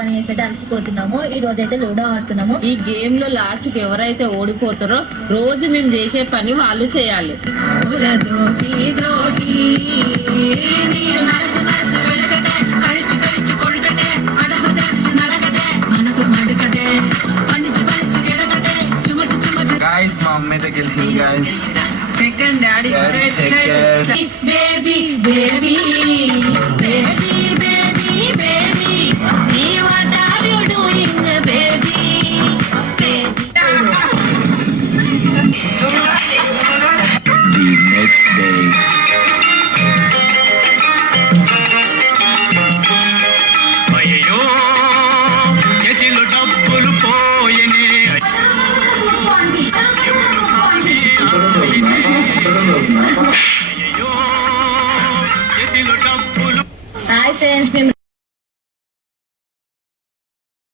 పని చేసేట అలసిపోతున్నాము. ఈ రోజు అయితే లూడో ఆడుతున్నాము. ఈ గేమ్ లో లాస్ట్ కి ఎవరైతే ఓడిపోతారో రోజు మేము చేసే పని వాళ్ళు చేయాలి. Guys, మా అమ్మ అయితే గెలిచింది guys. Second daddy. Baby, baby, baby, baby, baby. What are you doing, baby? The next day. అయ్యో ఎజిలో డబ్బులు